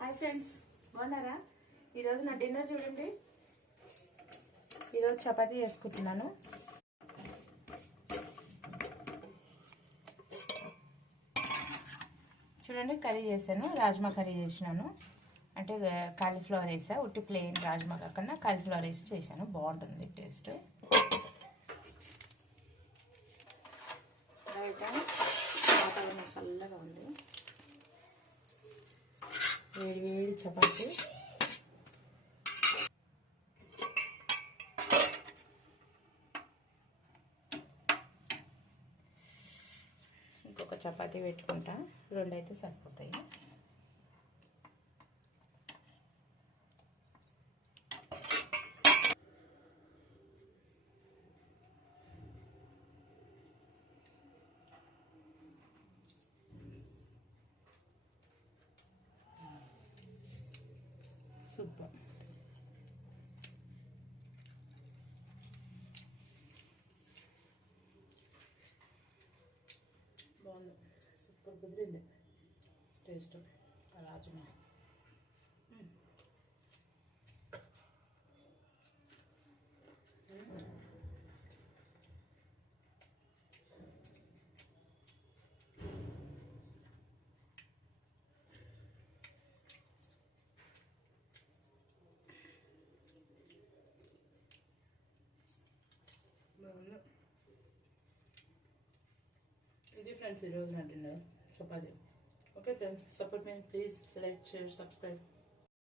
Hi friends, బాగున్నారా? ఈరోజు నా డిన్నర్ చూడండి. ఈరోజు చపాతీ చేసుకుంటున్నాను. చూడండి, కర్రీ చేశాను, రాజ్మా కర్రీ చేసినాను. అంటే కాలీఫ్లవర్ వేసా, ఉట్టి ప్లెయిన్ రాజ్మా కాకుండా కాలీఫ్లవర్ వేసి చేశాను. బాగుంటుంది టేస్ట్. బయట వాతావరణం చల్లగా ఉంది. వేడి వేడి చపాతీ, ఇంకొక చపాతీ పెట్టుకుంటా, రెండు అయితే సరిపోతాయి. సూపర్. బాగుంది, సూపర్ కుదిరింది టేస్ట్. రాజ్మా బాగుంది. ఇది ఫ్రెండ్స్ ఈరోజు నా dinner chapati. Okay friends, support me please, like, share, subscribe.